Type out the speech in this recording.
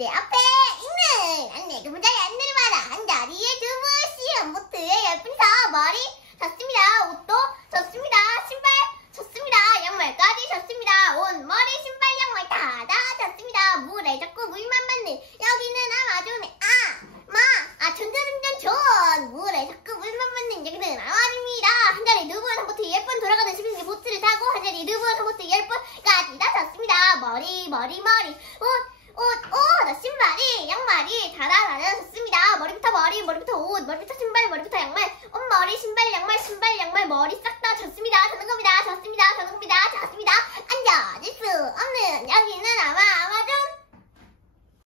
내 앞에 있는 안내 그 문장의 안내를 받아 한 자리에 주무시는 보트에 예쁜 머리 샀습니다. 옷도